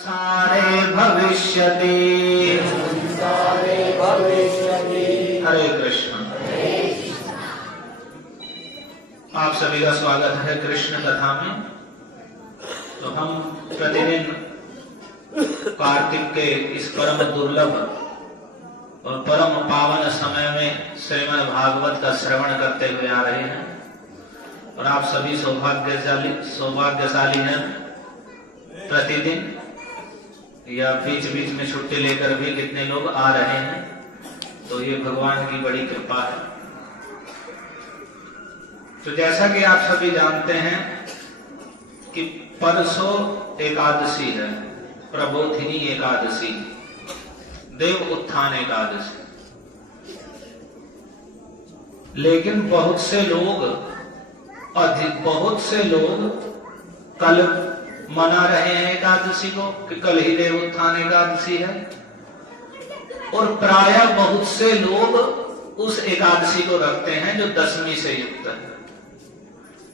सारे भविष्यति। हरे कृष्ण। आप सभी का स्वागत है कृष्ण कथा में। तो हम प्रतिदिन कार्तिक के इस परम दुर्लभ और परम पावन समय में श्रीमद् भागवत का श्रवण करते हुए आ रहे हैं और आप सभी सौभाग्यशाली हैं। प्रतिदिन या बीच बीच में छुट्टी लेकर भी कितने लोग आ रहे हैं, तो ये भगवान की बड़ी कृपा है। तो जैसा कि आप सभी जानते हैं कि परसों एकादशी है, प्रबोधिनी एकादशी, देव उत्थान एकादशी। लेकिन बहुत से लोग कल मना रहे हैं एकादशी को कि कल ही देव उत्थान एकादशी है, और प्रायः बहुत से लोग उस एकादशी को रखते हैं जो दशमी से युक्त है,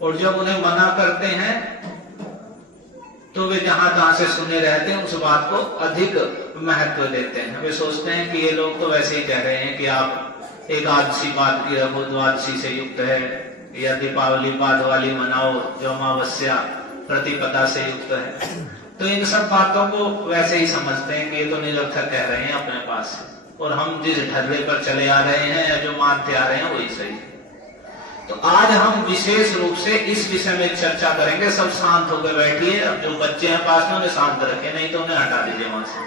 और जब उन्हें मना करते हैं तो वे जहां तहां से सुने रहते हैं, उस बात को अधिक महत्व देते हैं। वे सोचते हैं कि ये लोग तो वैसे ही कह रहे हैं कि आप एकादशी बाद की रखो, द्वादशी से युक्त है, या दीपावली बाद वाली मनाओ जो अमावस्या प्रतिपदा से युक्त है। तो इन सब बातों को वैसे ही समझते हैं कि ये तो निरर्थक कह रहे हैं अपने पास से, और हम जिस ढर्रे पर चले आ रहे हैं या जो मानते आ रहे हैं वही सही है। तो आज हम विशेष रूप से इस विषय में चर्चा करेंगे। सब शांत होकर बैठिए। अब जो बच्चे हैं पास में उन्हें शांत रखें, नहीं तो उन्हें हटा दीजिए वहां से।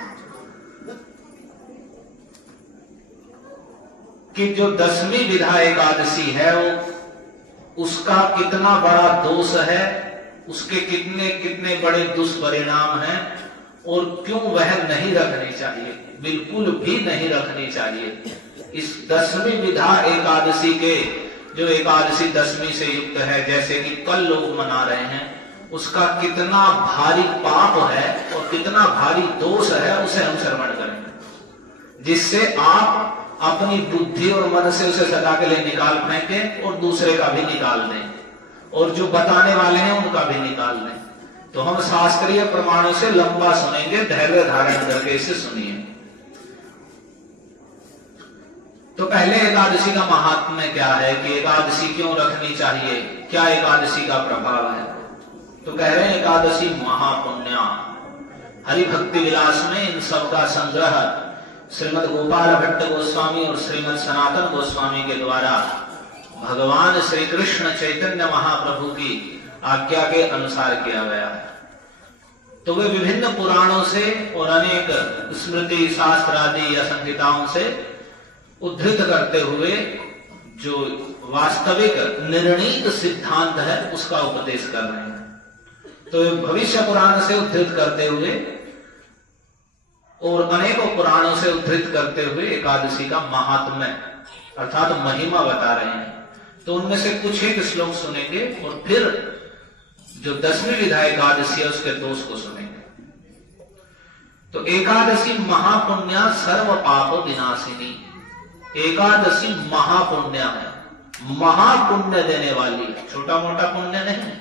कि जो दशमी विधा एकादशी है वो उसका कितना बड़ा दोष है, उसके कितने कितने बड़े दुष्परिणाम हैं, और क्यों वह नहीं रखनी चाहिए, बिल्कुल भी नहीं रखनी चाहिए। इस दशमी विधा एकादशी के जो एकादशी दशमी से युक्त है, जैसे कि कल लोग मना रहे हैं, उसका कितना भारी पाप है और कितना भारी दोष है, उसे हम श्रवण करेंगे, जिससे आप अपनी बुद्धि और मन से उसे सदा के लिए निकाल फेंकें और दूसरे का भी निकाल दें, और जो बताने वाले हैं उनका भी निकाल दें। तो हम शास्त्रीय प्रमाणों से लंबा सुनेंगे, धैर्य धारण करके इसे सुनिए। तो पहले एकादशी का महात्म्य क्या है, कि एकादशी क्यों रखनी चाहिए, क्या एकादशी का प्रभाव है। तो कह रहे हैं एकादशी महापुण्या। हरि भक्ति विलास में इन सब का संग्रह श्रीमद गोपाल भट्ट गोस्वामी और श्रीमद सनातन गोस्वामी के द्वारा भगवान श्री कृष्ण चैतन्य महाप्रभु की आज्ञा के अनुसार किया गया है। तो वे विभिन्न पुराणों से और अनेक स्मृति शास्त्र आदि या संहिताओं से उद्धृत करते हुए जो वास्तविक निर्णीत सिद्धांत है उसका उपदेश कर रहे हैं। तो भविष्य पुराण से उद्धृत करते हुए और अनेकों पुराणों से उद्धृत करते हुए एकादशी का महात्म्य अर्थात महिमा बता रहे हैं। तो उनमें से कुछ एक श्लोक सुनेंगे और फिर जो दशमी विधा एकादशी है उसके दोष को सुनेंगे। तो एकादशी महापुण्या सर्व पाप विनाशिनी। एकादशी महापुण्य है, महापुण्य देने वाली, छोटा मोटा पुण्य नहीं,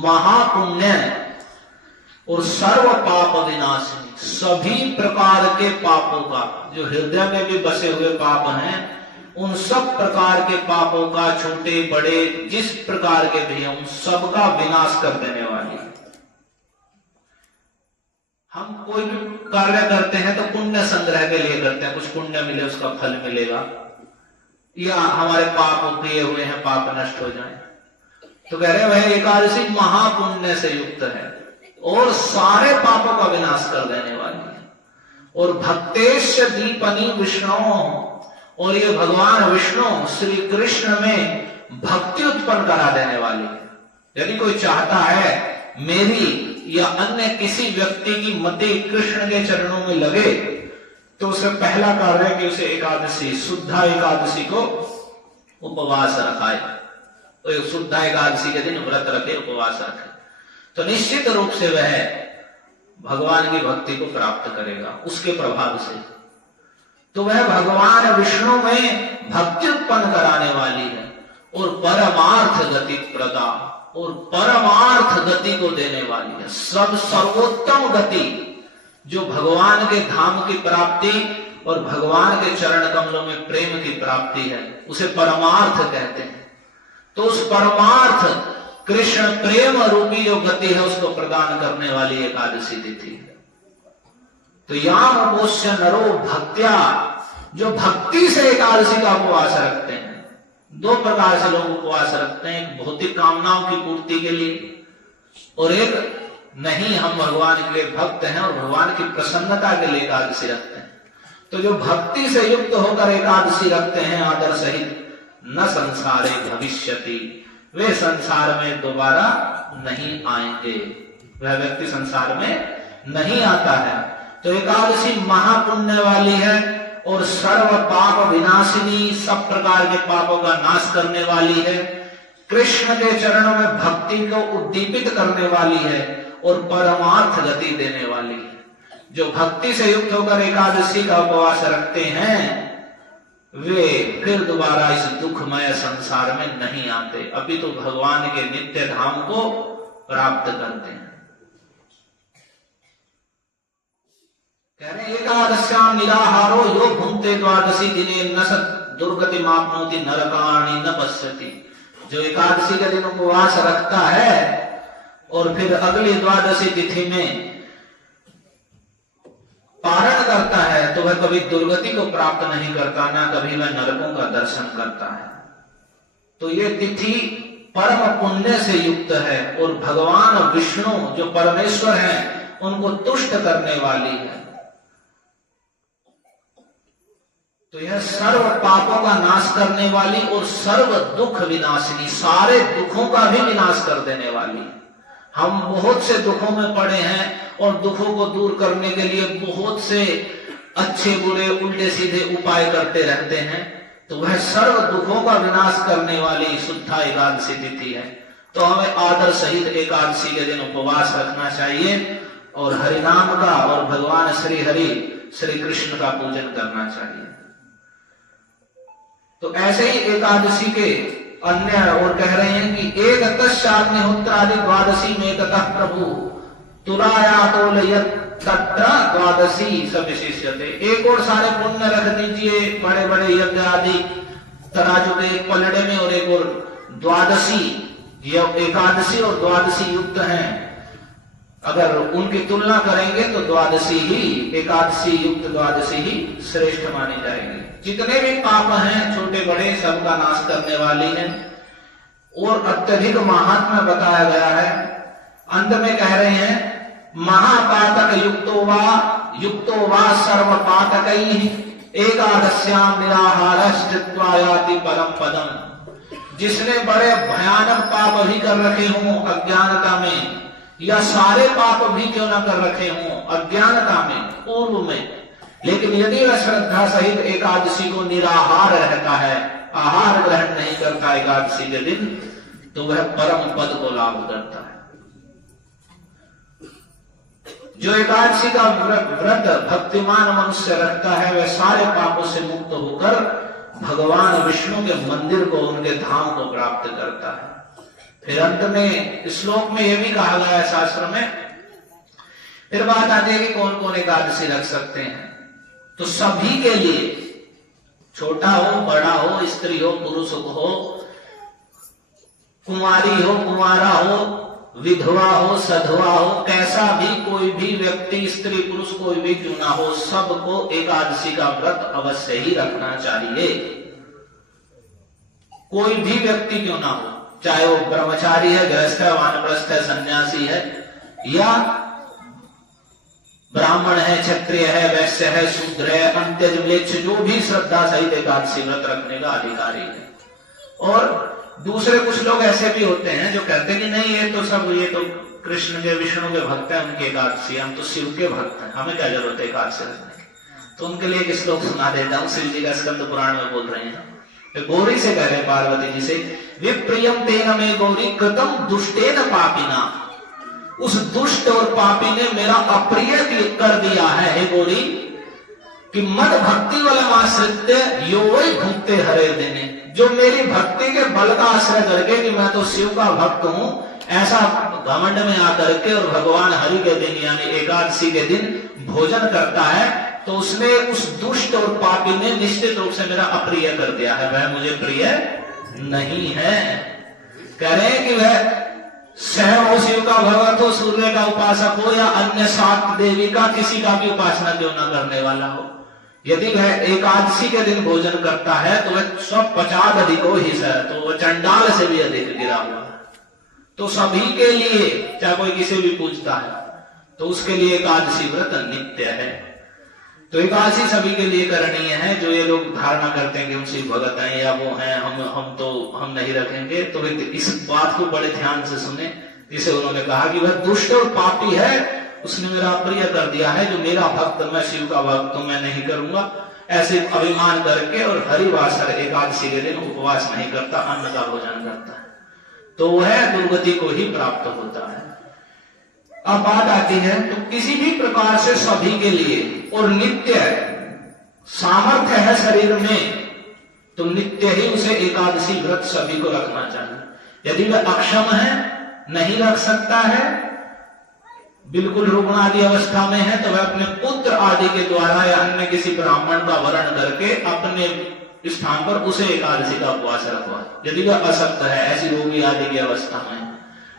महापुण्य और सर्व पाप विनाशिनी। सभी प्रकार के पापों का, जो हृदय में भी बसे हुए पाप हैं, उन सब प्रकार के पापों का, छोटे बड़े जिस प्रकार के भी हैं, उन सबका विनाश कर देने वाली। हम कोई भी कार्य करते हैं तो पुण्य संग्रह के लिए करते हैं, कुछ पुण्य मिले उसका फल मिलेगा, या हमारे पाप किए हुए हैं पाप नष्ट हो जाएं। तो कह रहे हैं वह एकादशी महापुण्य से युक्त है और सारे पापों का विनाश कर देने वाली है। और भक्तेश दीपनी विष्णु, और ये भगवान विष्णु श्री कृष्ण में भक्ति उत्पन्न करा देने वाली है। यदि कोई चाहता है मेरी या अन्य किसी व्यक्ति की मति कृष्ण के चरणों में लगे, तो उसे पहला कार्य है कि उसे एकादशी, शुद्धा एकादशी को उपवास रखाए। तो शुद्धा एकादशी के दिन व्रत रखे, उपवास रखे, तो निश्चित रूप से वह भगवान की भक्ति को प्राप्त करेगा उसके प्रभाव से। तो वह भगवान विष्णु में भक्ति उत्पन्न कराने वाली है और परमार्थ गति प्रदा, और परमार्थ गति को देने वाली है, सर्वोत्तम गति जो भगवान के धाम की प्राप्ति और भगवान के चरण कमलों में प्रेम की प्राप्ति है, उसे परमार्थ कहते हैं। तो उस परमार्थ कृष्ण प्रेम रूपी जो गति है उसको प्रदान करने वाली एकादशी तिथि है। तो याम उपोष्य नरो भक्त्या, जो भक्ति से एकादशी का उपवास रखते हैं। दो प्रकार से लोग उपवास रखते हैं, एक भौतिक कामनाओं की पूर्ति के लिए और एक नहीं, हम भगवान के लिए भक्त हैं और भगवान की प्रसन्नता के लिए एकादशी रखते हैं। तो जो भक्ति से युक्त होकर एकादशी रखते हैं आदर सहित, न संसारे भविष्यति, वे संसार में दोबारा नहीं आएंगे, वह व्यक्ति संसार में नहीं आता है। तो एकादशी महापुण्य वाली है और सर्व पाप विनाशिनी, सब प्रकार के पापों का नाश करने वाली है, कृष्ण के चरणों में भक्ति को उद्दीपित करने वाली है और परमार्थ गति देने वाली है। जो भक्ति से युक्त होकर एकादशी का उपवास रखते हैं वे फिर दोबारा इस दुखमय संसार में नहीं आते, अभी तो भगवान के नित्य धाम को प्राप्त करते हैं। कह रहे एकादश्याम निराहारो यो भुंक्ते द्वादशी दिने न दुर्गति मापनोति नरकाणि न पश्यति। जो एकादशी के दिन उपवास रखता है और फिर अगली द्वादशी तिथि में पारण करता है तो वह कभी दुर्गति को प्राप्त नहीं करता, ना कभी वह नरकों का दर्शन करता है। तो ये तिथि परम पुण्य से युक्त है और भगवान विष्णु जो परमेश्वर हैं उनको तुष्ट करने वाली है। तो यह सर्व पापों का नाश करने वाली और सर्व दुख विनाशिनी, सारे दुखों का भी विनाश कर देने वाली है। हम बहुत से दुखों में पड़े हैं और दुखों को दूर करने के लिए बहुत से अच्छे बुरे उल्टे सीधे उपाय करते रहते हैं। तो वह सर्व दुखों का विनाश करने वाली शुद्धा एकादशी तिथि है। तो हमें आदर सहित एकादशी के दिन उपवास रखना चाहिए और हरिनाम का और भगवान श्री हरि श्री कृष्ण का पूजन करना चाहिए। तो ऐसे ही एकादशी के अन्य और कह रहे हैं कि एक तस्याग्निहोत्रादि द्वादशी में ततः प्रभु तुलायातोलयत् तत्र द्वादशी सविशिष्यते। एक और सारे पुण्य रख दीजिए, बड़े बड़े यज्ञ आदि तराजू के एक पलड़े में, और एक और द्वादशी, यह एकादशी और द्वादशी युक्त हैं। अगर उनकी तुलना करेंगे तो द्वादशी ही, एकादशी युक्त द्वादशी ही श्रेष्ठ मानी जाएगी। जितने भी पाप हैं छोटे बड़े सबका नाश करने वाली है और अत्यधिक महात्म्य बताया गया है। अंत में कह रहे हैं महापातक युक्तो वा सर्व पातकैः एकादश्याम निराहारश्चित्वा याति परम पदम। जिसने बड़े भयानक पाप भी कर रखे हों अज्ञानता में, या सारे पाप भी क्यों न कर रखे हों अज्ञानता में पूर्व में, लेकिन यदि वह श्रद्धा सहित एकादशी को निराहार रहता है, आहार ग्रहण नहीं करता एकादशी के दिन, तो वह परम पद को लाभ करता है। जो एकादशी का व्रत भक्तिमान मनुष्य रखता है वह सारे पापों से मुक्त होकर भगवान विष्णु के मंदिर को, उनके धाम को प्राप्त करता है। फिर अंत में श्लोक में यह भी कहा गया है शास्त्र में, फिर बात आती है कि कौन कौन एकादशी रख सकते हैं। तो सभी के लिए, छोटा हो बड़ा हो, स्त्री हो पुरुष हो, कुंवारी हो कुंवारा हो, विधवा हो सधवा हो, कैसा भी कोई भी व्यक्ति, स्त्री पुरुष कोई भी क्यों ना हो, सबको एकादशी का व्रत अवश्य ही रखना चाहिए। कोई भी व्यक्ति क्यों ना हो, चाहे वो ब्रह्मचारी है, गृहस्थ है, वानप्रस्थ है, सन्यासी है, या ब्राह्मण है, क्षत्रिय है, वैश्य है, शूद्र है, अंत्यज म्लेच्छ, जो भी श्रद्धा सहित एकादशी व्रत रखने का अधिकारी है। और दूसरे कुछ लोग ऐसे भी होते हैं जो कहते हैं कि नहीं ये तो सब, ये तो कृष्ण के विष्णु के भक्त हैं, उनकी एकादशी, हम तो शिव के भक्त हैं, हमें क्या जरूरत है एकादशी रखने की। तो उनके लिए एक श्लोक सुना देता हूँ, शिव जी का स्कंद पुराण में बोल रहे हैं। गौरी से कह रहे हैं पार्वती जी से, विप्रियम तेन में गौरी कृतम दुष्टेन पापिना। उस दुष्ट और पापी ने मेरा अप्रिय कर दिया है हे गौरी, कि मद भक्ति वाला आश्रित यो वही भुगते हरे देने। जो मेरी भक्ति के बल का आश्रय करके कि मैं तो शिव का भक्त हूं, ऐसा घमंड में आकर के और भगवान हरि के दिन यानी एकादशी के दिन भोजन करता है, तो उसने उस दुष्ट और पापी ने निश्चित रूप से मेरा अप्रिय कर दिया है, वह मुझे प्रिय नहीं है। कह रहे हैं कि वह स्वयं शिव का भगत हो, सूर्य का उपासक हो या अन्य सात देवी का किसी का भी उपासना क्यों न करने वाला हो, यदि वह एकादशी के दिन भोजन करता है तो वह सब 50 अधिको ही है, तो वह चंडाल से भी अधिक गिरा हुआ है। तो सभी के लिए, चाहे कोई किसी भी पूछता है, तो उसके लिए एकादशी व्रत नित्य है। तो एकादशी सभी के लिए करणीय है। जो ये लोग धारणा करते हैं कि हम शिव भगत हैं या वो हैं, हम नहीं रखेंगे, तो वे इस बात को बड़े ध्यान से सुने, जिसे उन्होंने कहा कि वह दुष्ट और पापी है, उसने मेरा अप्रिय कर दिया है। जो मेरा भक्त, मैं शिव का भक्त हूं, मैं नहीं करूंगा, ऐसे अभिमान करके और हरिवासर एकादशी के दिन उपवास नहीं करता, अन्न का भोजन करता है, तो वह दुर्गति को ही प्राप्त होता है। अब बात आती है, तो किसी भी प्रकार से सभी के लिए और नित्य सामर्थ्य है शरीर में, तो नित्य ही उसे एकादशी व्रत सभी को रखना चाहिए। यदि वह अक्षम है, नहीं रख सकता है, बिल्कुल रुग्ण आदि अवस्था में है, तो वह अपने पुत्र आदि के द्वारा या अन्य किसी ब्राह्मण का वरण करके अपने स्थान पर उसे एकादशी का उपवास रखवाए। यदि वह अशक्त है, ऐसी रोगी आदि की अवस्था में,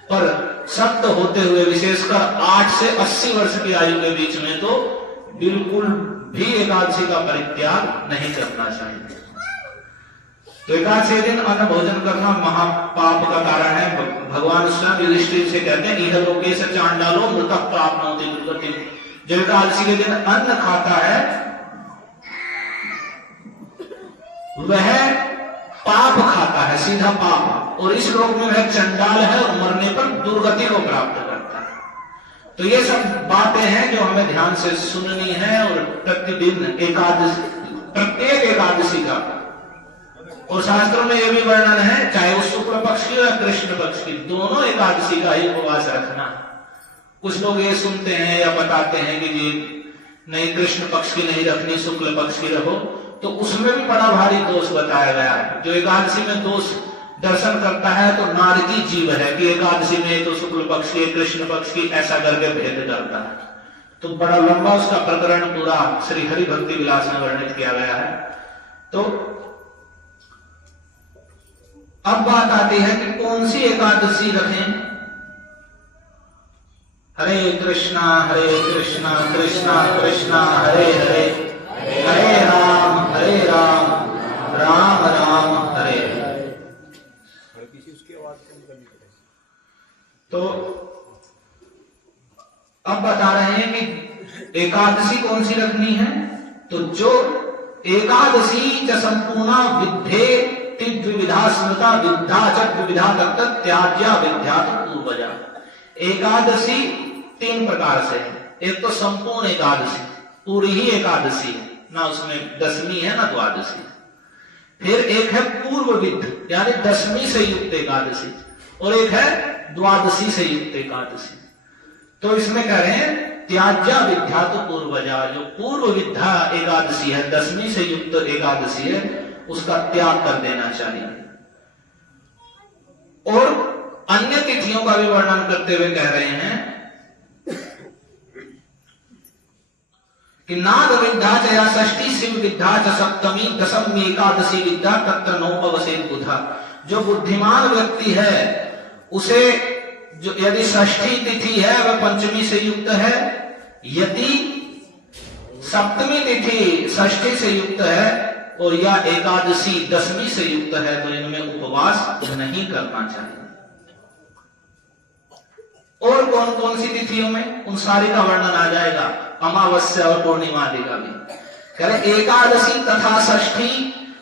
पर शक्त होते हुए विशेषकर 8 से 80 वर्ष की आयु के बीच में तो बिल्कुल भी एकादशी का परित्याग नहीं करना चाहिए। तो एकादशी दिन अन्न भोजन करना महापाप का कारण है। भगवान स्वयं युधिष्ठिर से कहते हैं, इह लोके से चांडालो मृतः प्राप्नोति दुर्गतिम। जो एकादशी के दिन अन्न खाता है वह पाप खाता है, सीधा पाप, और इस लोक में वह चंडाल है और मरने पर दुर्गति को प्राप्त करता है। तो ये सब बातें हैं जो हमें ध्यान से सुननी है, और प्रतिदिन एकादशी, प्रत्येक एकादशी का, और शास्त्रों में यह भी वर्णन है, चाहे वो शुक्ल पक्ष की या कृष्ण पक्ष की, दोनों एकादशी का ही उपवास रखना। कुछ लोग ये सुनते हैं या बताते हैं कि जी नहीं, कृष्ण पक्ष की नहीं रखनी, शुक्ल पक्ष की रखो, तो उसमें भी बड़ा भारी दोष बताया गया है। जो एकादशी में दोष दर्शन करता है तो नारकी जीव है कि एकादशी में तो शुक्ल पक्ष की, कृष्ण पक्ष की, ऐसा करके भेद करता है। तो बड़ा लंबा उसका प्रकरण पूरा श्री हरि भक्ति विलास में वर्णित किया गया है। तो अब बात आती है कि कौन सी एकादशी रखें। हरे कृष्णा कृष्णा कृष्णा हरे हरे, हरे राम राम राम हरे हरे। तो अब बता रहे हैं कि एकादशी कौन सी रखनी है। तो जो एकादशी च संपूर्णा विद्धे तिद्विविधा स्मृता विद्या च विविधा तत्त त्याज्या विद्या पूर्वजा। एकादशी 3 प्रकार से है। एक तो संपूर्ण एकादशी, पूरी ही एकादशी है, ना उसमें दशमी है ना द्वादशी। फिर एक है पूर्व विद्ध यानी 10वीं से युक्त एकादशी, और एक है द्वादशी से युक्त एकादशी। तो इसमें कह रहे हैं त्याज्या विद्या तो पूर्वजा। जो पूर्व विद्या एकादशी है, 10वीं से युक्त एकादशी है, उसका त्याग कर देना चाहिए। और अन्य तिथियों का भी वर्णन करते हुए कह रहे हैं कि नाग विद्या च या षष्ठी, शिव विद्या च सप्तमी, दशमी एकादशी विद्या तत्र नोपवसेत बुधा। जो बुद्धिमान व्यक्ति है उसे, जो यदि षष्ठी तिथि है वह पंचमी से युक्त है, यदि सप्तमी तिथि षष्ठी से युक्त है और या एकादशी 10वीं से युक्त है, तो इनमें उपवास नहीं करना चाहिए। और कौन कौन सी तिथियों में, उन सारी का वर्णन आ जाएगा, अमावस्या और पूर्णिमा आदि का भी। कह रहे एकादशी तथा षष्ठी,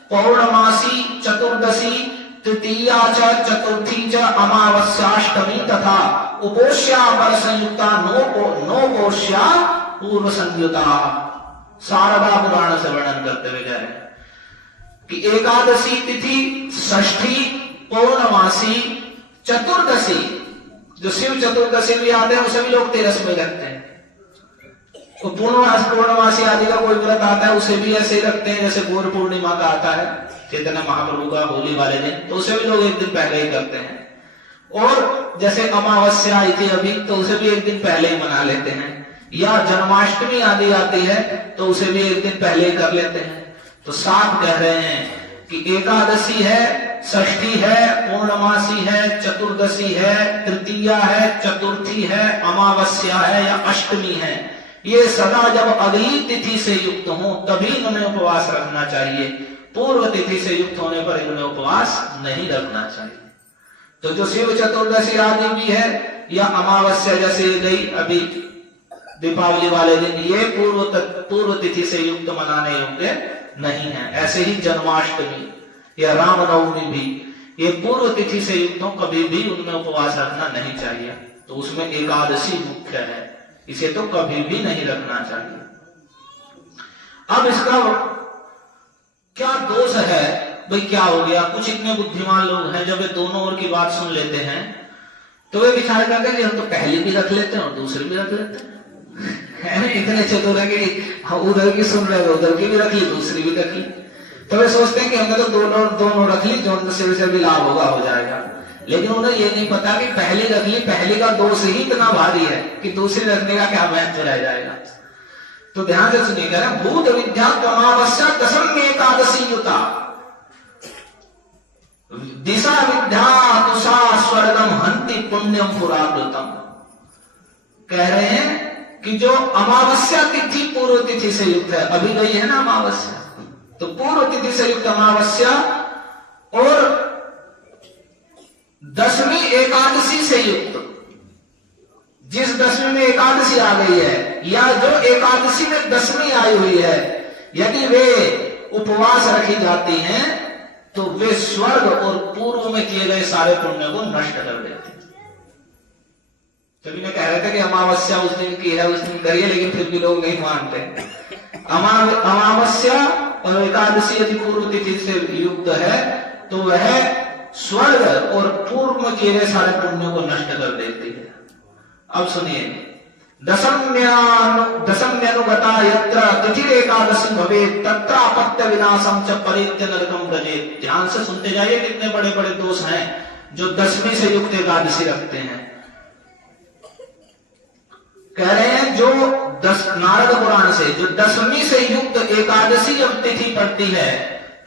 पौर्णमासी, चतुर्दशी, तृतीया च, चतुर्थी च, अमावस्याष्टमी तथा उपोष्या पर संयुक्ता नोपोष्या पूर्व संयुक्ता। शारदा पुराण से वर्णन करते हुए कह रहे हैं कि एकादशी तिथि, षष्ठी, पौर्णमासी, चतुर्दशी, जो शिव चतुर्दशी भी आते हैं उसे भी लोग 13 में रखते हैं। तो पूर्णमासी आदि का कोई व्रत आता है उसे भी ऐसे ही रखते हैं, जैसे गौर पूर्णिमा का आता है, चैतन्य महाप्रभु का होली वाले दिन, तो उसे भी लोग एक दिन पहले ही करते हैं। और जैसे अमावस्या आई थी अभी, तो उसे भी एक दिन पहले ही मना लेते हैं, या जन्माष्टमी आदि आती है तो उसे भी एक दिन पहले ही कर लेते हैं। तो साफ कह रहे हैं कि एकादशी है, षष्ठी है, पूर्णमासी है, चतुर्दशी है, तृतीया है, चतुर्थी है, अमावस्या है या अष्टमी है, ये सदा जब अगली तिथि से युक्त हो तभी इनमें उपवास रखना चाहिए। पूर्व तिथि से युक्त होने पर इनमें उपवास नहीं रखना चाहिए। तो जो शिव चतुर्दशी आदि भी है या अमावस्या जैसे गई अभी दीपावली वाले दिन, ये पूर्व तिथि से युक्त मनाने योग्य नहीं है। ऐसे ही जन्माष्टमी या रामनवमी भी ये पूर्व तिथि से युक्त हो, कभी भी उनमें उपवास रखना नहीं चाहिए। तो उसमें एकादशी मुख्य है, इसे तो कभी भी नहीं रखना चाहिए। अब इसका क्या दोष है भाई, क्या हो गया? कुछ इतने बुद्धिमान लोग हैं जब वे दोनों ओर की बात सुन लेते हैं तो वे विचार करते हैं कि हम तो पहली भी रख लेते हैं और दूसरी भी रख लेते हैं, इतने चतुर है कि हम उधर की सुन रहे उधर की भी रख ली, दूसरी भी रख ली। तो वे सोचते हैं कि हमने तो दोनों रख ली, जो से भी लाभ होगा हो जाएगा। लेकिन उन्हें ये नहीं पता कि पहली रख ली, पहली का दोष ही इतना भारी है कि दूसरी रखने का क्या महत्व रह जाएगा। तो ध्यान से सुनिएगा, भूत विद्या अमावस्या दशम एकादशी युता दिशा विद्या तुषा स्वर्गम हंति पुण्यम पुराकृतम। कह रहे हैं कि जो अमावस्या तिथि पूर्व तिथि से युक्त है, अभी गई है ना अमावस्या, तो पूर्व तिथि से युक्त अमावस्या और दसवीं एकादशी से युक्त, जिस दसवीं में एकादशी आ गई है या जो एकादशी में दसवीं आई हुई है, यदि वे उपवास रखी जाती हैं तो वे स्वर्ग और पूर्व में किए गए सारे पुण्य को नष्ट कर देते हैं। सभी ने कह रहे थे कि अमावस्या उस दिन की है, उस दिन करिए, लेकिन फिर भी लोग नहीं मानते। अमावस्या और एकादशी यदि पूर्व तिथि से युक्त है तो वह स्वर्ग और पूर्व में किए गए सारे पुण्यों को नष्ट कर देती है। अब सुनिए, दशम्यनुगता यत्र तिथिर एकादशी भवे तत्र अपत्य विनाशम च परित्य नरकम व्रजेत्। ध्यान से सुनते जाइए, कितने बड़े बड़े दोष हैं जो दसवीं से युक्त एकादशी रखते हैं। कह रहे हैं जो नारद पुराण से जो दसवीं से युक्त एकादशी जब तिथि पड़ती है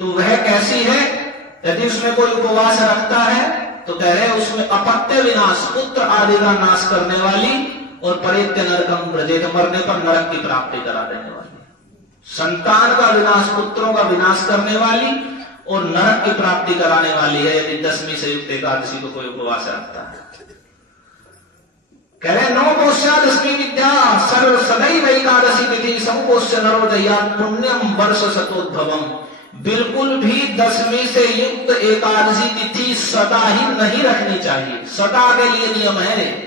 तो वह कैसी है? यदि उसमें कोई उपवास रखता है तो कह रहे हैं उसमें अपत्य विनाश, पुत्र आदि का नाश करने वाली, और परित्य नरकम व्रजेत्, मरने पर नरक की प्राप्ति करा देने वाली, संतान का विनाश, पुत्रों का विनाश करने वाली और नरक की प्राप्ति कराने वाली है यदि दसवीं से युक्त एकादशी को कोई उपवास रखता है। कह रहे नौ पोष्या दसवीं विद्या सर्व सदैव एकादशी तिथि संपोष्य नरोदया पुण्यम वर्ष शतोद्भवम। बिल्कुल भी दसवीं से युक्त एकादशी तिथि सदा ही नहीं रखनी चाहिए, सदा के लिए नियम है।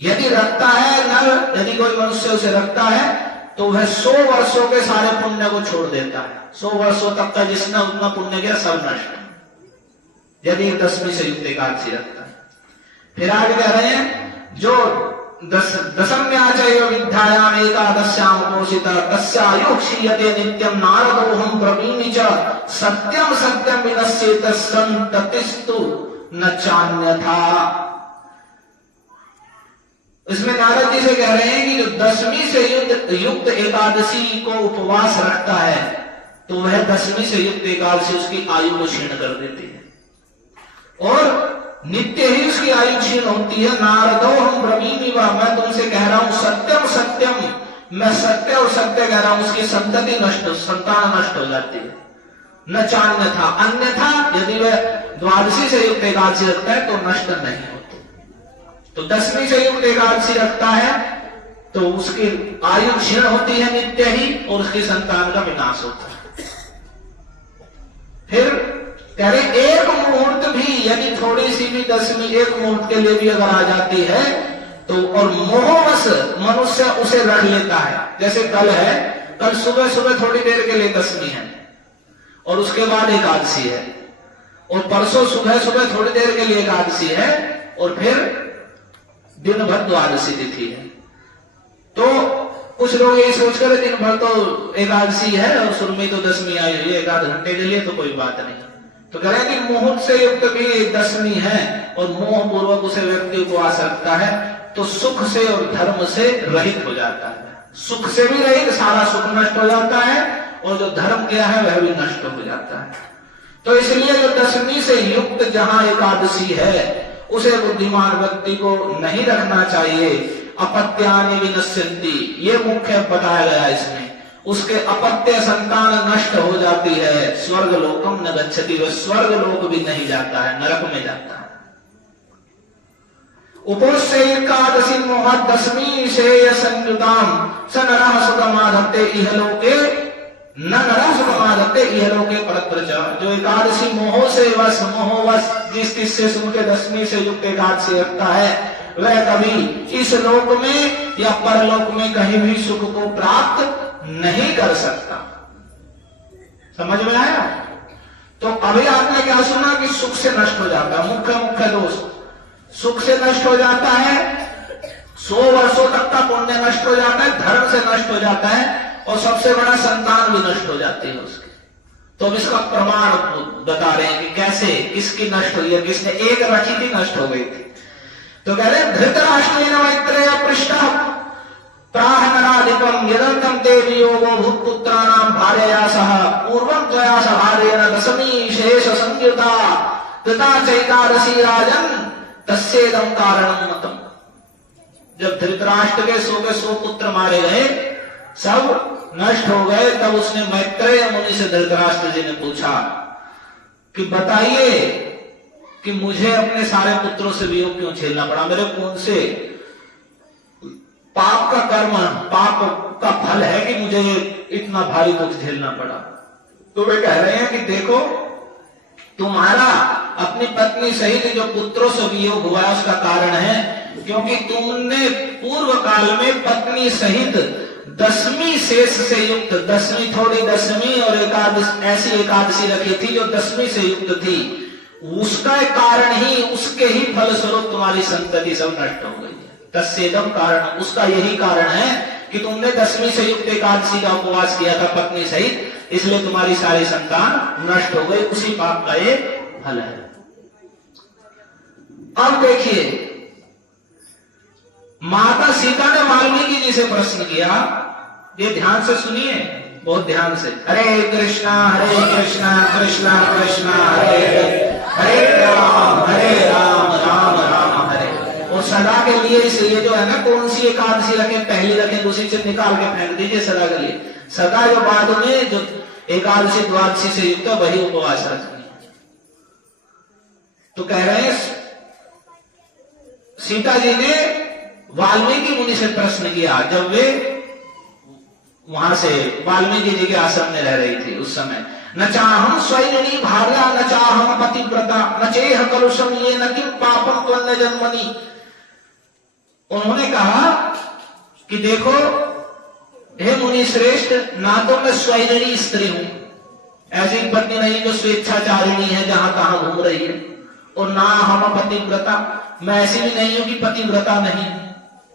यदि रखता है नर, यदि कोई मनुष्य उसे रखता है तो वह 100 वर्षों के सारे पुण्य को छोड़ देता है। 100 वर्षों तक का जिसने उतना पुण्य किया सब नष्ट, यदि दसवीं से युक्त एकादशी रखता है। फिर आगे कह रहे हैं जो दशम्याचैव विद्यायाम एकादश्याम पोषिता तस्यायु क्षीयते नित्यम नारदोहम ब्रवीमि च सत्यम सत्यम विनश्येत संततिस्तु न चान्यथा। इसमें नारद जी से कह रहे हैं कि जो दसवीं से युक्त एकादशी को उपवास रखता है तो वह दसवीं से युक्त एकादशी उसकी आयु को क्षीण कर देती है और नित्य ही उसकी आयु क्षीण होती है। नारदो हम ब्रवीमि व, मैं तुमसे कह रहा हूं सत्यम सत्यम, मैं सत्य और सत्य कह रहा हूं, उसकी संतति नष्ट, संतान नष्ट हो जाती है। न चान्यथा, अन्यथा यदि वह द्वादशी से युक्त एकादशी रखता है तो नष्ट नहीं होती। तो दसवीं से युक्त एकादशी रखता है तो उसकी आयु क्षीण होती है नित्य ही और उसकी संतान का विनाश होता है। फिर कह रहे एक मुहूर्त भी, यदि थोड़ी सी भी दसवीं एक मुहूर्त के लिए भी अगर आ जाती है तो, और मोहवश मनुष्य उसे रख लेता है। जैसे कल है, कल सुबह सुबह थोड़ी देर के लिए दसवीं है और उसके बाद एकादशी है, और परसों सुबह सुबह थोड़ी देर के लिए एकादशी है और फिर दिन भर द्वादशी तिथि है। तो कुछ लोग ये सोचकर दिन भर तो एकादशी है और सुरमी तो दसवीं आई हुई है, एक आध घंटे के लिए तो कोई बात नहीं, तो कह रहे हैं कि मुहूर्त से युक्त भी 10वीं है और मोह पूर्वक उसे व्यक्ति उपवास रखता है तो सुख से और धर्म से रहित हो जाता है। सुख से भी रहित, सारा सुख नष्ट हो जाता है और जो धर्म किया है वह भी नष्ट हो जाता है। तो इसलिए जो 10वीं से युक्त जहां एकादशी है उसे बुद्धिमान व्यक्ति को नहीं रखना चाहिए। अपत्यानि विनश्यन्ति, ये मुख्य बताया गया इसमें। उसके अपत्य संतान नष्ट हो जाती है। स्वर्ग लोकम न गच्छति, वह स्वर्ग लोक भी नहीं जाता है, नरक में जाता है। उपोष्य एकादशी मोह 10वीं शेय संयुताम स नरः सुखमाधत्ते इहलोके न नरः सुखमाधत्ते इहलोके परत्रच। जो एकादशी मोहवश जिस से सुख के 10वीं से युक्त एकादशी रखता है वह कभी इस लोक में या परलोक में कहीं भी सुख को प्राप्त नहीं कर सकता। समझ में आया? तो अभी आपने क्या सुना कि सुख से नष्ट हो जाता है। मुख्य दोष, सुख से नष्ट हो जाता है, 100 वर्षों तक का पुण्य नष्ट हो जाता है, धर्म से नष्ट हो जाता है और सबसे बड़ा संतान भी नष्ट हो जाती है उसकी। तो अब इसका प्रमाण बता रहे हैं कि कैसे, किसकी नष्ट हुई है, किसने एक रखी थी नष्ट हो गई थी। तो कह रहे धृतराष्ट्रेण मैत्रेय पृष्ठः प्राह नराधिपम यदंतम ते वियोगो भूतपुत्राणां भार्यया सह पूर्वं त्वया सभारेण 10वीं शेष संयुता तथा चैकादशी राजन तस्येदं कारणं मतम्। जब धृतराष्ट्र के 100 पुत्र मारे गए, सब नष्ट हो गए, तब उसने मैत्रेय मुनि से धृतराष्ट्र जी ने पूछा कि बताइए कि मुझे अपने सारे पुत्रों से वियोग क्यों झेलना पड़ा, मेरे कौन से पाप का कर्म, पाप का फल है कि मुझे इतना भारी दुख झेलना पड़ा। तो वे कह रहे हैं कि देखो, तुम्हारा अपनी पत्नी सहित जो पुत्रों से वियोग हुआ है उसका कारण है क्योंकि तुमने पूर्व काल में पत्नी सहित 10वीं शेष से युक्त, 10वीं थोड़ी 10वीं और ऐसी एकादशी रखी थी जो 10वीं से युक्त थी। उसका कारण ही, उसके ही फलस्वरूप तुम्हारी संतति सब नष्ट हो गई है। तस्येदं कारण, उसका यही कारण है कि तुमने 10वीं से युक्त एकादशी का उपवास किया था पत्नी सहित, इसलिए तुम्हारी सारी संतान नष्ट हो गई। उसी पाप का ये फल है। अब देखिए, माता सीता ने वाल्मीकि जी से प्रश्न किया, ये ध्यान से सुनिए, बहुत ध्यान से। हरे कृष्णा कृष्णा कृष्णा हरे हरे राम राम राम हरे। और सदा के लिए इसलिए जो है ना, कौन सी एकादशी रखें, पहली रखें, दूसरी से निकाल के फेंक दीजिए सदा के लिए। सदा जो बाद में जो एकादशी द्वादशी से युक्त वही उपवास रखनी है। तो कह रहे हैं सीता जी ने वाल्मीकि मुनि से प्रश्न किया जब वे वहां से वाल्मीकि जी के आश्रम में रह रही थी उस समय। न चाहम स्वैरिणी भार्या न चाहम पतिव्रता न चेह कलुषम ये न किम पापम त्वन्य जन्मनि। उन्होंने कहा कि देखो हे मुनि श्रेष्ठ, ना तो मैं स्वैरिणी स्त्री हूं, ऐसी पत्नी नहीं जो स्वेच्छाचारिणी है जहां तहां घूम रही है, और ना हम पतिव्रता, मैं ऐसी भी नहीं हूं कि पतिव्रता नहीं।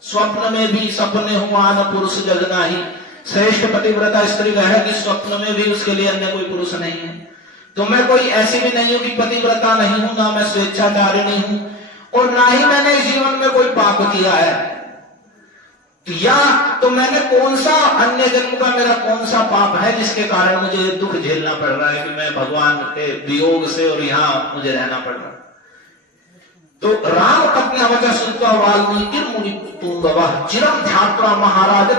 स्वप्न में भी सपने हुआ न पुरुष जगना ही। श्रेष्ठ पतिव्रता स्त्री वह है कि स्वप्न में भी उसके लिए अन्य कोई पुरुष नहीं है। तो मैं कोई ऐसी भी नहीं हूं कि पतिव्रता नहीं हूं, ना मैं स्वेच्छाचारिणी हूं, और ना ही मैंने इस जीवन में कोई पाप किया है। या तो मैंने कौन सा अन्य जन्म का मेरा कौन सा पाप है जिसके कारण मुझे दुख झेलना पड़ रहा है कि मैं भगवान के वियोग से और यहाँ मुझे रहना पड़ रहा है। तो राम पत्नी वचा सुत्वा वाल्मीकि मुनि पुंगवः चिरं ध्यात्वा महाराज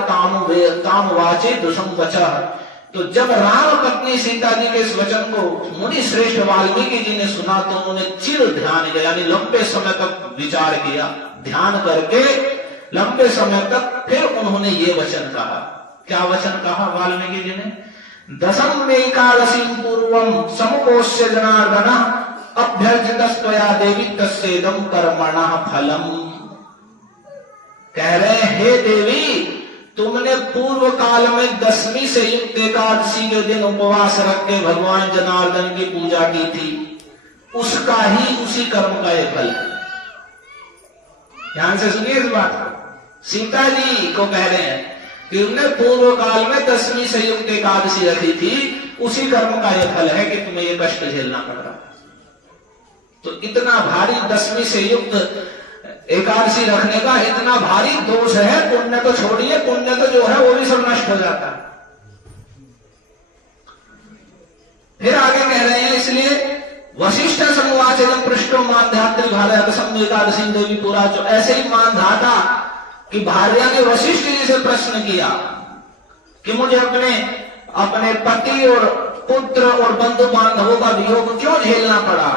ताम वाचे दुषं वचा। तो जब राम पत्नी सीता जी के इस वचन को मुनि श्रेष्ठ वाल्मीकि जी ने सुना तो उन्होंने चिर ध्यान किया, यानी लंबे समय तक विचार किया, ध्यान करके लंबे समय तक फिर उन्होंने ये वचन कहा। क्या वचन कहा वाल्मीकि जी ने? 10वीं एकादशी पूर्वम समुपोष्य जनार्दन अभ्यर्थितस्त्वया देवी तस्येदं कर्मणः फलम। कह रहे हैं हे देवी, तुमने पूर्व काल में 10वीं से युक्त एकादशी के दिन उपवास रख के भगवान जनार्दन की पूजा की थी, उसका ही, उसी कर्म का ये फल है। ध्यान से सुनिए इस बात को। सीता जी को कह रहे हैं कि उन्होंने पूर्व काल में 10वीं से युक्त एकादशी रखी थी, उसी कर्म का यह फल है कि तुम्हें ये कष्ट झेलना पड़ रहा। तो इतना भारी दशमी से युक्त एकादशी रखने का इतना भारी दोष है। पुण्य तो छोड़िए, पुण्य तो जो है वो भी सब नष्ट हो जाता है। फिर आगे कह रहे हैं, इसलिए वशिष्ठ समुवाचन पृष्ठो मानधात्री भार्या एकादशी देवी पुरा। जो ऐसे ही मानधाता कि भार्या ने वशिष्ठ जी से प्रश्न किया कि मुझे अपने पति और पुत्र और बंधु बांधवों का वियोग क्यों झेलना पड़ा।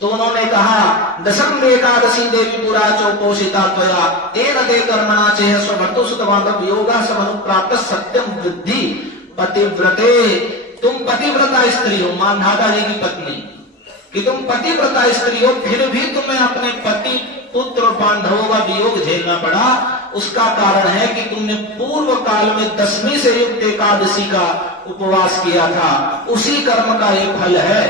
तो उन्होंने कहा, दशम एकादशी देवी पुरा चौपोषिता त्वया तेन ते कर्मणा चेह स्वभर्तु सुत बांधव वियोगा समनुप्राप्त सत्यम वृद्धि पतिव्रते। तुम पतिव्रता स्त्री हो, मानधाता जी की पत्नी, कि तुम पतिव्रता स्त्री हो, फिर भी तुम्हें अपने पति पुत्र और बांधवों का वियोग झेलना पड़ा। उसका कारण है कि तुमने पूर्व काल में दशमी से युक्त एकादशी का उपवास किया था, उसी कर्म का ये फल है।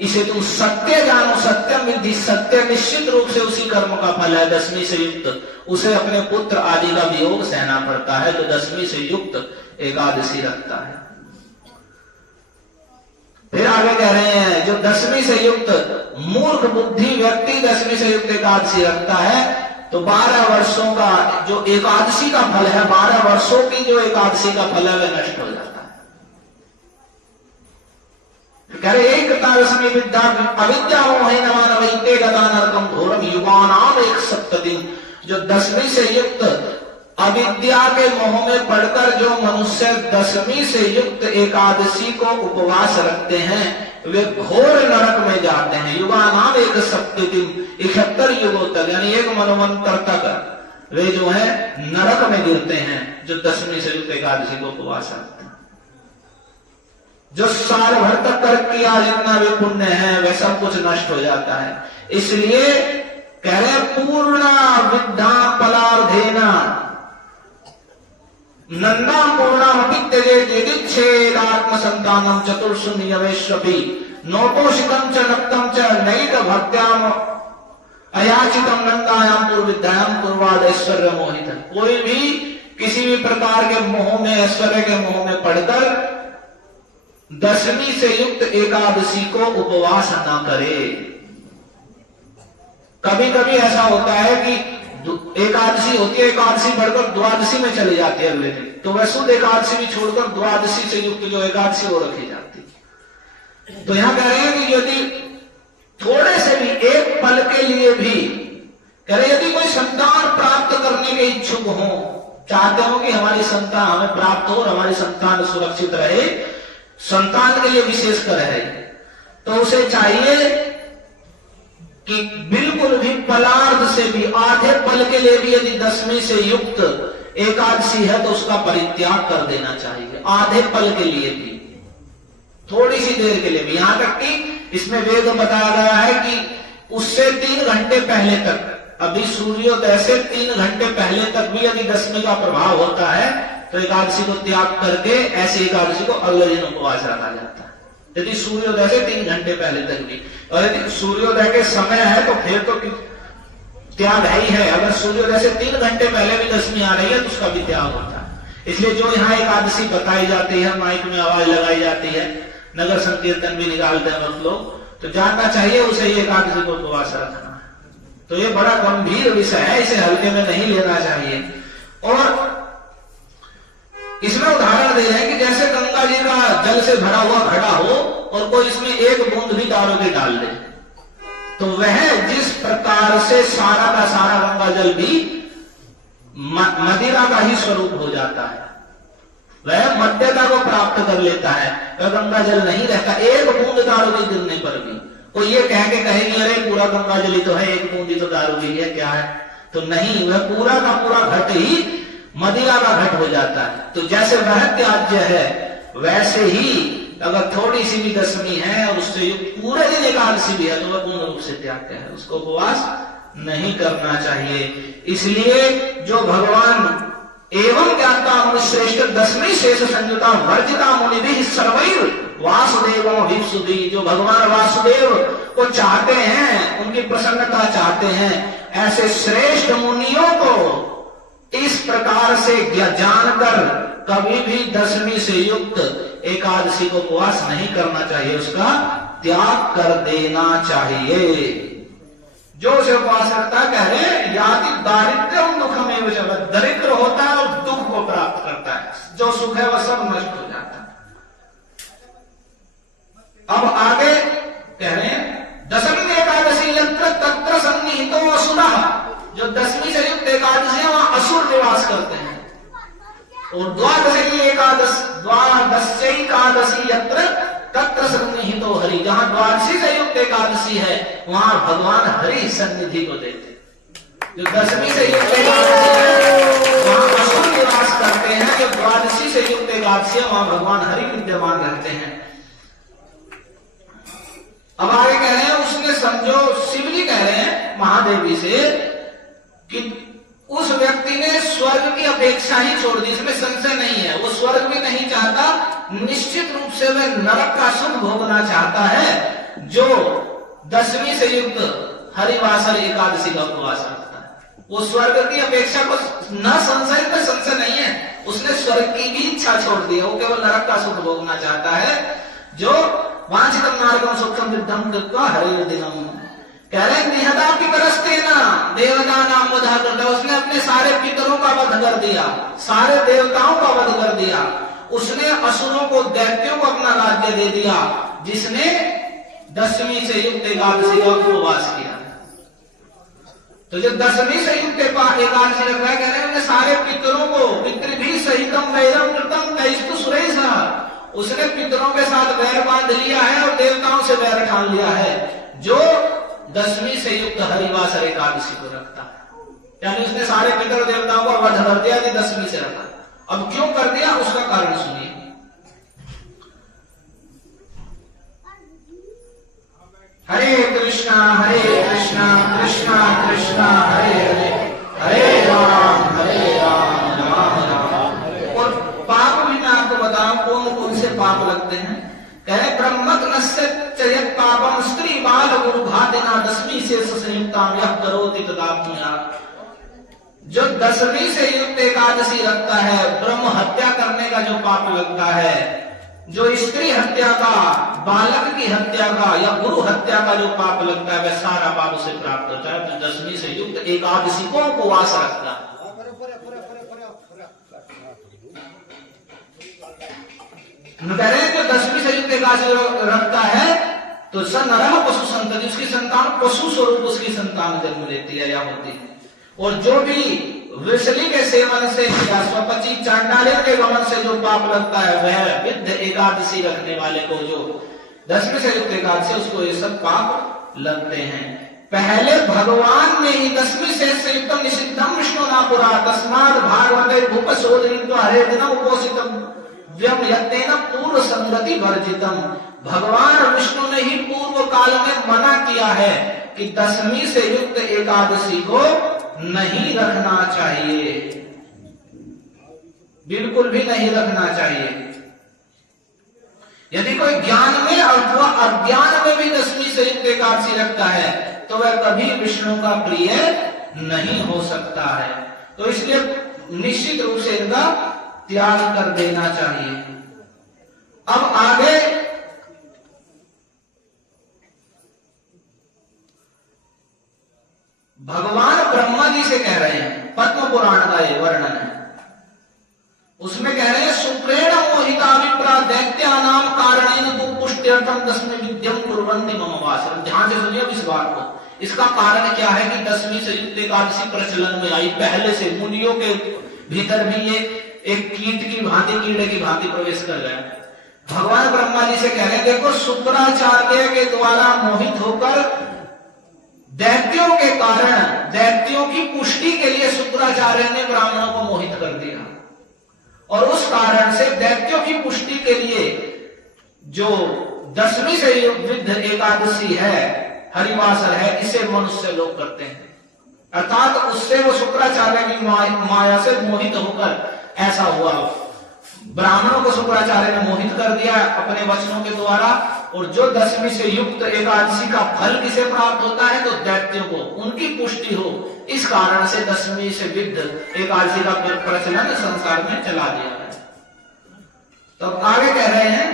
इसे तुम सत्य जानो, सत्यम विद्धि, सत्य निश्चित रूप से उसी कर्म का फल है दशमी से युक्त। उसे अपने पुत्र आदि का वियोग सहना पड़ता है जो दशमी से युक्त एकादशी रखता है। फिर आगे कह रहे हैं, जो दशमी से युक्त मूर्ख बुद्धि व्यक्ति दशमी से युक्त एकादशी रखता है तो 12 वर्षों का जो एकादशी का फल है, 12 वर्षों की जो एकादशी का फल है वह नष्ट हो जाता है। कह रहे, एक दशमी विद्या अविद्या मोहिनवान वैते गदा नरकम घोरम युवानाम एक सप्तदिन। जो दशमी से युक्त अविद्या के मोह में पड़कर जो मनुष्य दशमी से युक्त एकादशी को उपवास रखते हैं वे घोर नरक में जाते हैं। युवानाम एक सप्तदिन, 71 युगों तक यानी एक मनवंतर तक वे जो है नरक में गिरते हैं जो दशमी से युक्त एकादशी को उपवास रखते हैं। जो साल भर तक कर किया जितना भी पुण्य है वह सब कुछ नष्ट हो जाता है। इसलिए कह रहे पूर्णा विद्या पलार्धेना नन्ना पूर्णामपि त्यजेत् आत्म संतानम चतुर्षु नियमेष्वपि नोपोषितम च नक्तम च नैक भक्त्याम अयाचितम नंदायाम पूर्वविद्यायाम पूर्वाद ऐश्वर्य मोहित। कोई भी किसी भी प्रकार के मोह में, ऐश्वर्य के मोह में पड़कर दशमी से युक्त एकादशी को उपवास न करे। कभी कभी ऐसा होता है कि एकादशी होती है, एकादशी बढ़कर द्वादशी में चली जाती है अगले दिन, तो वह शुद्ध एकादशी भी छोड़कर द्वादशी से युक्त जो एकादशी वो रखी जाती है। तो यहां कह रहे हैं कि यदि थोड़े से भी एक पल के लिए भी कह रहे, यदि कोई संतान प्राप्त करने के इच्छुक हो, चाहते हो कि हमारी संतान हमें प्राप्त हो और हमारी संतान सुरक्षित रहे, संतान के लिए विशेष कर है, तो उसे चाहिए कि बिल्कुल भी पलार्ध से भी, आधे पल के लिए भी यदि दशमी से युक्त एकादशी है तो उसका परित्याग कर देना चाहिए। आधे पल के लिए भी, थोड़ी सी देर के लिए भी। यहां तक कि इसमें वेद बताया गया है कि उससे 3 घंटे पहले तक, अभी सूर्योदय से 3 घंटे पहले तक भी यदि दशमी का प्रभाव होता है तो एकादशी को त्याग करके ऐसी एकादशी को अगले दिन उपवास रखा जाता है। यदि सूर्योदय से 3 घंटे पहले तक भी, और यदि सूर्योदय के समय है तो फिर तो त्याग है ही है। अगर सूर्योदय से 3 घंटे पहले भी दशमी आ रही है तो उसका भी त्याग होता है। इसलिए जो यहाँ एकादशी बताई जाती है, माइक में आवाज लगाई जाती है, नगर संकीर्तन भी निकालते हैं बहुत लोग, तो जानना चाहिए उसे ये एकादशी को उपवास रखना। तो ये बड़ा गंभीर विषय है, इसे हल्के में नहीं लेना चाहिए। और इसमें उदाहरण दे रहे हैं कि जैसे गंगा जी का जल से भरा हुआ घड़ा हो और कोई इसमें एक बूंद भी दारू की डाल दे, तो वह जिस प्रकार से सारा का सारा गंगा जल भी मदिरा का ही स्वरूप हो जाता है, वह मध्यता को प्राप्त कर लेता है, वह गंगा जल नहीं रहता। एक बूंद दारू की गिरने पर भी कोई ये कह के कहेगी अरे पूरा गंगा जल ही तो है, एक बूंद ही तो दारू की है, क्या है? तो नहीं, वह पूरा का पूरा घट ही मदिरा का घट हो जाता है। तो जैसे वह त्याज्य है वैसे ही अगर थोड़ी सी भी दशमी है और उससे पूरे दिन एकादशी भी है तो वह पूर्ण रूप से त्याज्य है, उसको उपवास नहीं करना चाहिए। इसलिए जो भगवान एवं ज्ञाता मुनि श्रेष्ठ दशमी शेष संयुता वर्जिता मुनि भी सर्वैर वासुदेव हिप्सुदी। जो भगवान वासुदेव को चाहते हैं, उनकी प्रसन्नता चाहते हैं, ऐसे श्रेष्ठ मुनियों को इस प्रकार से जानकर कभी भी दशमी से युक्त एकादशी को उपवास नहीं करना चाहिए, उसका त्याग कर देना चाहिए। जो उसे उपवास रखता है, कह रहे याति दारिद्र्यम दुखमेव जगत, दरिद्र होता है और दुख को प्राप्त करता है, जो सुख है वह सब नष्ट हो जाता है। अब आगे कह रहे हैं दशमी एकादशी यत्र तत्र सन्निहितो असुरः, जो दशमी से युक्त एकादशी है वहां असुर निवास करते हैं। और द्वादशी एकादशी यत्र तत्र सन्निहितो हरि, जहां द्वादशी से युक्त एकादशी है वहां भगवान हरि सन्निधि को देते। जो दशमी से युक्त एकादशी है वहां असुर निवास करते हैं, जो द्वादशी से युक्त एकादशी है वहां भगवान हरि विद्यमान रहते हैं। अब आगे कह रहे हैं उसने समझो, शिवजी कह रहे हैं महादेवी से कि उस व्यक्ति ने स्वर्ग की अपेक्षा ही छोड़ दी, इसमें संशय नहीं है, वो स्वर्ग भी नहीं चाहता, निश्चित रूप से वह नरक का सुख भोगना चाहता है, जो दशमी से युक्त हरिवासर एकादशी का उपवास रखता है। वो स्वर्ग की अपेक्षा को न संशय में संशय नहीं है, उसने स्वर्ग की भी इच्छा छोड़ दी है, वो केवल नरक का सुख भोगना चाहता है। जो वांछितम नारकम सुखम विद्धम कृत्वा हरे दिनम, कह रहे निहता की परस्ते ना देवता नाम वधा करता, उसने अपने सारे पितरों का वध कर दिया, सारे देवताओं का वध कर दिया, उसने असुरों को दैत्यों को अपना राज्य दे दिया, जिसने दशमी से युक्त एकादशी का उपवास किया। तो जो दशमी से युक्त एकादशी रख रहा है, कह रहे हैं सारे पितरों को पितृभि सहितम वैरम कृतम कैस्तु सुरेशा, उसने पितरों के साथ वैर बांध लिया है और देवताओं से वैर ठान लिया है, जो दशमी से युक्त हरिवासर एकादशी को रखता है। यानी उसने सारे पितर देवताओं को वध कर दिया, दशमी से रखा। अब क्यों कर दिया उसका कारण सुनिए। हरे कृष्णा कृष्णा कृष्णा हरे हरे, हरे राम राम राम। और पाप भी मैं आपको बताऊं कौन कौन से पाप लगते हैं। कहे ब्रह्मत्नस्य चयत पापम स्त्री बाल गुरु घातिना दशमी से संयुक्ताम यह करोति तदाप्नुया, जो दशमी से युक्त एकादशी रखता है, ब्रह्म हत्या करने का जो पाप लगता है, जो स्त्री हत्या का, बालक की हत्या का या गुरु हत्या का जो पाप लगता है, वह सारा पाप उसे प्राप्त होता है। तो दशमी से युक्त एकादशी को उपवास रखता है। कह रहे हैं जो दशमी से युक्त एकादशी रखता है तो स नरह पशु संतति, उसकी संतान पशु स्वरूप उसकी संतान जन्म लेती है या होती है। और जो भी विषली के सेवन से या स्वपची चांडालिन के गमन से जो पाप लगता है, वह विद्ध एकादशी रखने वाले को, जो दशमी से युक्त एकादशी, उसको ये सब पाप लगते हैं। पहले भगवान ने ही दशमी से संयुक्तम निषिद्धम विष्णु नापुरा तस्माद भागवते भूपशोधनित्वा हरे दिनम उपोषितम व्यम यत्तेन पूर्व संगति वर्जितम, भगवान विष्णु ने ही पूर्व काल में मना किया है कि दशमी से युक्त एकादशी को नहीं रखना चाहिए, बिल्कुल भी नहीं रखना चाहिए। यदि कोई ज्ञान में अथवा अज्ञान में भी दशमी से युक्त एकादशी रखता है तो वह कभी विष्णु का प्रिय नहीं हो सकता है। तो इसलिए निश्चित रूप से इनका त्याग कर देना चाहिए। अब आगे भगवान ब्रह्मा जी से कह रहे हैं, पद्म पुराण का ये वर्णन है, उसमें कह रहे हैं सुप्रेण मोहिता विप्रा दैत्यानाम कारणेन तु पुष्ट्यर्थम दशमी विद्यम कुर्वन्ति मम वासरम। ध्यान से सुनिए इस बात को। इसका कारण क्या है कि दशमी से युक्त एकादशी प्रचलन में आई, पहले से मुनियों के भीतर भी ये एक कीट की भांति, कीड़े की भांति प्रवेश कर गया। भगवान ब्रह्मा जी से कह रहे हैं देखो, शुक्राचार्य के द्वारा मोहित होकर दैत्यों के कारण, दैत्यों की पुष्टि के लिए शुक्राचार्य ने ब्राह्मणों को मोहित कर दिया, और उस कारण से दैत्यों की पुष्टि के लिए जो दशमी से विद्ध एकादशी है, हरिवासर है, इसे मनुष्य लोग करते हैं। अर्थात उससे वो शुक्राचार्य की माया से मोहित होकर ऐसा हुआ, ब्राह्मणों को शुक्राचार्य ने मोहित कर दिया अपने वचनों के द्वारा, और जो दशमी से युक्त एकादशी का फल किसे प्राप्त होता है, तो दैत्यों को, उनकी पुष्टि हो, इस कारण से दशमी से विद्ध एकादशी का प्रचलन संसार में चला दिया है। तो आगे कह रहे हैं,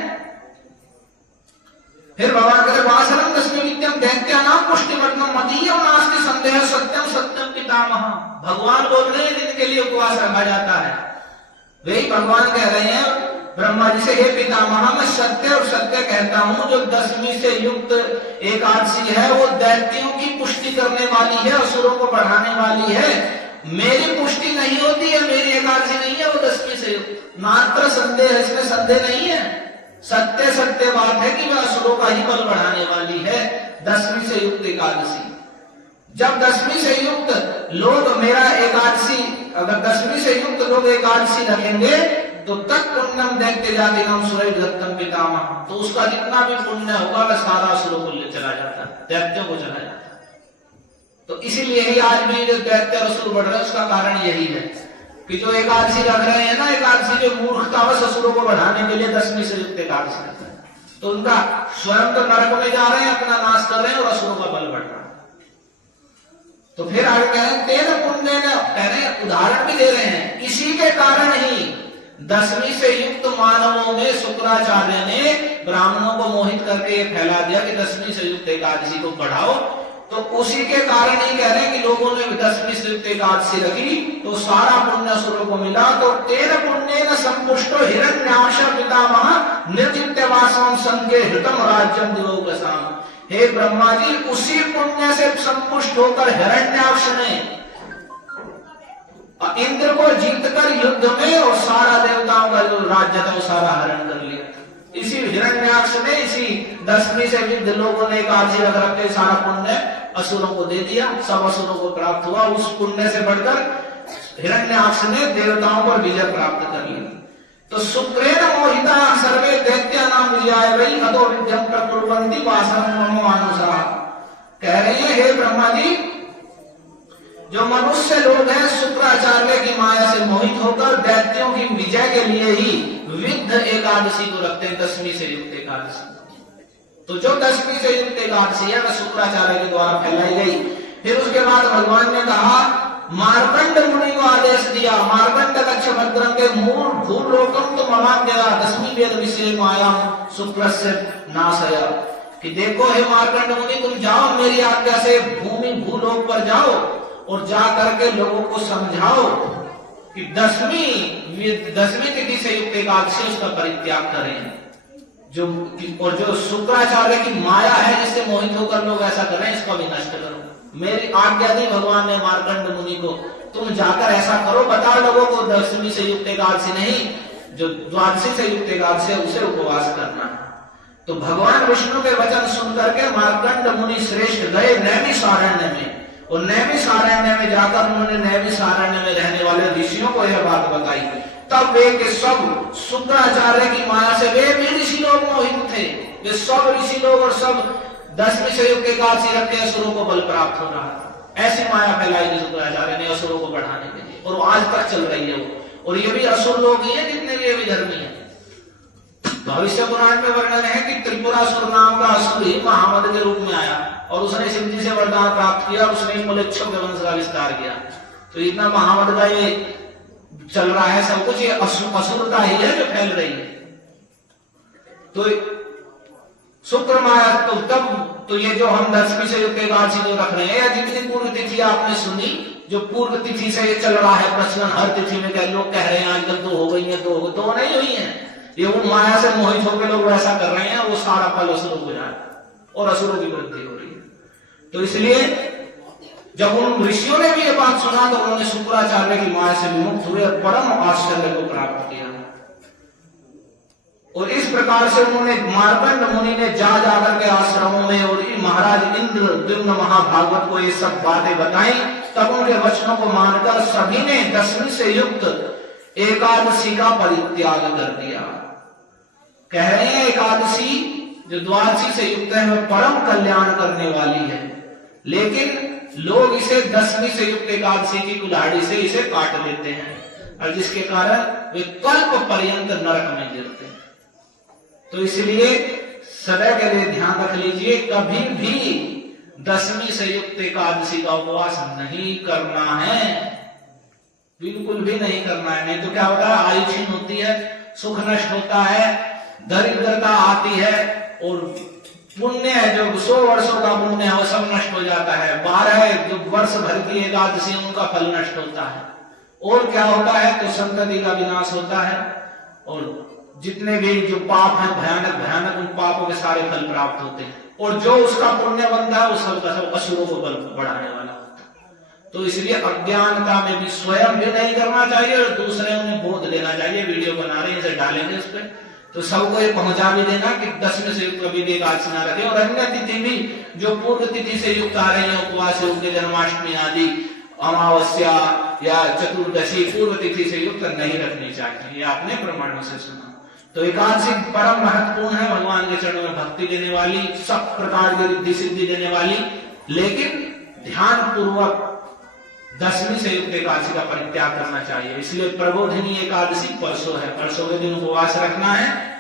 फिर भगवान कहते वासरम दशमी विद्यम दैत्यानाम पुष्टिवर्धनम मदीयम नास्ति संदेह सत्यम सत्यम पितामह। भगवान बोल रहे हैं जिनके लिए उपवास रखा जाता है, वही भगवान कह रहे हैं ब्रह्मा जी से, हे पितामह मैं सत्य और सत्य कहता हूं, जो दशमी से युक्त एकादशी है वो दैत्यों की पुष्टि करने वाली है, असुरों को बढ़ाने वाली है। मेरी पुष्टि नहीं होती है, मेरी एकादशी नहीं है वो दशमी से युक्त, मात्र संदेह, इसमें संदेह नहीं है। सत्य सत्य बात है कि वह असुरों का ही बल बढ़ाने वाली है दशमी से युक्त एकादशी। जब दशमी से युक्त लोग मेरा एकादशी, अगर दशमी से युक्त लोग एकादशी रखेंगे तो तत् पुण्यम दैत्य जाति नाम सुरय दत्तम पितामह, तो उसका जितना भी पुण्य होगा वह सारा असुरों को ले चला जाता है, दैत्यों को चला जाता है। तो इसीलिए ही आज भी जो दैत्य असुर बढ़ रहे हैं उसका कारण यही है कि जो एकादशी रख रहे हैं ना, एकादशी जो मूर्खतावश असुरों को बढ़ाने के लिए दशमी से युक्त एकादशी रखते हैं, तो उनका स्वयं तो नरक में जा रहे हैं, अपना नाश कर रहे हैं और असुरों का बल बढ़ रहा है। तो फिर आगे कह रहे हैं तेन पुण्य, कह रहे हैं उदाहरण भी दे रहे हैं, इसी के कारण ही दशमी से युक्त मानवों में शुक्राचार्य ने ब्राह्मणों को मोहित करके ये फैला दिया कि दशमी से युक्त एकादशी को बढ़ाओ। तो उसी के कारण ही कह रहे हैं कि लोगों ने दशमी से युक्त एकादशी रखी तो सारा पुण्य असुरों को मिला। तो तेन पुण्य न संपुष्टो हिरण्याक्ष पितामह निर्जित्यवासम संज्ञे हृतम राज्यम दिवोगसाम। हे ब्रह्मा जी, उसी पुण्य से संपुष्ट होकर हिरण्याक्ष ने इंद्र को जीतकर युद्ध में और सारा देवताओं का जो राज्य था वो सारा हरण कर लिया। इसी हिरण्याक्ष ने, इसी दशमी से विद्ध लोगों ने एकादशी रख के सारा पुण्य असुरों को दे दिया, सब असुरों को प्राप्त हुआ। उस पुण्य से बढ़कर हिरण्याक्ष ने देवताओं पर विजय प्राप्त कर ली। तो शुक्रेण मोहिता सर्वे दैत्यानाम विजयाय वै हतो विद्यम प्रकुर्वन्ति वासनं मम मानुषा। कह रहे हैं हे ब्रह्मा जी, जो मनुष्य लोग हैं शुक्राचार्य की माया से मोहित होकर दैत्यों की विजय के लिए ही विद्ध एकादशी को रखते हैं, दशमी से युक्त एकादशी। तो जो दशमी से युक्त एकादशी है वह शुक्राचार्य के द्वारा फैलाई गई। फिर उसके बाद भगवान ने कहा, मार्कंड मुनि को आदेश दिया, मार्कंड लक्ष्य भद्रम के मूल भूलोकम तो ममाद्या दशमी वेद विषय माया शुक्रस्य नाशय। कि देखो हे मार्कंड मुनि, तुम जाओ मेरी आज्ञा से भूमि भूलोक पर जाओ और जा करके लोगों को समझाओ कि दशमी तिथि से युक्त एकादशी उसका परित्याग करें। और जो शुक्राचार्य की माया है जिससे मोहित होकर लोग ऐसा कर रहे हैं, इसको भी नष्ट करो। मेरी आज्ञा दी भगवान ने मार्कंड मुनि को, तुम जाकर ऐसा करो, बताओ लोगों को दशमी से युक्त एकादशी नहीं, जो द्वादशी से युक्त एकादशी है उसे उपवास करना। तो भगवान विष्णु के वचन सुनकर के मार्कंड मुनि श्रेष्ठ गए नैमिषारण्य में, और नैमिषारण्य में जाकर उन्होंने नैमिषारण्य में रहने वाले ऋषियों को यह बात बताई। तब वे के सब शुक्राचार्य की माया से वे भी ऋषि लोग मोहित थे। वे सब ऋषि लोग और सब दशमी से युक्त एकादशी रखते असुरों को बल प्राप्त हो रहा है। ऐसी माया फैलाई थी शुक्राचार्य ने असुरों को बढ़ाने के लिए, और आज तक चल रही है वो। और ये भी असुर लोग ही है जितने भी विधर्मी है। भविष्य पुराण में वर्णन है कि त्रिपुरासुर नाम का असुर ही महामद के रूप में आया और उसने शिव जी से वरदान प्राप्त किया, उसने मलेच्छों के वंश का विस्तार किया। तो इतना महामद का ये चल रहा है सब कुछ, ये असुरता ही है जो फैल रही है। तो शुक्र माया, तो तब तो ये जो हम दशमी से युक्त एकादशी जो रख रहे हैं, या जितनी पूर्व तिथि आपने सुनी, जो पूर्व तिथि से ये चल रहा है प्रचलन, हर तिथि में लोग कह रहे हैं आजकल 2 हो गई है, 2 नहीं हुई है, ये वो माया से मोहित होकर लोग ऐसा कर रहे हैं, वो सारा फल असुरों को जाए और असुरों की वृद्धि हो रही है। तो इसलिए जब उन ऋषियों ने भी ये बात सुना तो उन्होंने शुक्राचार्य की माया से विमुक्त हुए और परम आश्चर्य को प्राप्त किया। और इस प्रकार से उन्होंने, मार्कंड मुनि ने जा जाकर के आश्रमों में और महाराज इंद्र द्युम्न महाभागवत को ये सब बातें बताई। तब उनके वचनों को मानकर सभी ने दशमी से युक्त एकादशी का परित्याग कर दिया। कह रहे हैं एकादशी जो द्वादशी से युक्त है वह परम कल्याण करने वाली है, लेकिन लोग इसे दशमी से युक्त एकादशी की कुल्हाड़ी से इसे काट देते हैं, और जिसके कारण वे कल्प पर्यंत नरक में गिरते हैं। तो इसलिए सदैव के लिए ध्यान रख लीजिए, कभी भी दशमी से युक्त एकादशी का उपवास नहीं करना है, बिल्कुल भी नहीं करना है। नहीं तो क्या होता है, आयु क्षीण होती है, सुख नष्ट होता है, दरिद्रता आती है, और पुण्य है जो 100 वर्षों का पुण्य है वो सब नष्ट हो जाता है। 12 जो वर्ष भर की एकादशी उनका फल नष्ट होता है। और क्या होता है, तो संतति का विनाश होता है, और जितने भी जो पाप हैं भयानक भयानक, उन पापों के सारे फल प्राप्त होते हैं, और जो उसका पुण्य बनता है वो सबका सब असुरों को बल बढ़ाने वाला होता है। तो इसलिए अज्ञानता में भी स्वयं भी नहीं करना चाहिए, और दूसरे उन्हें बोध देना चाहिए। वीडियो बना रहे हैं, इसे डालेंगे उस पर, तो सबको ये पहुंचा भी देना कि दशमी से युक्त कभी भी एकादशी ना रखें। और अन्य तिथि भी जो पूर्व तिथि से युक्त आ रही है उपवास, उनके जन्माष्टमी आदि, अमावस्या या चतुर्दशी पूर्व तिथि से युक्त नहीं रखनी चाहिए, ये आपने प्रमाणों से सुना। तो एकादशी परम महत्वपूर्ण है, भगवान के चरणों में भक्ति देने वाली, सब प्रकार की रिद्धि सिद्धि देने वाली, लेकिन ध्यान पूर्वक दशमी से युक्त एकादशी का परित्याग करना चाहिए। इसलिए प्रबोधिनी एकादशी परसों है, परसों के दिन उपवास रखना है।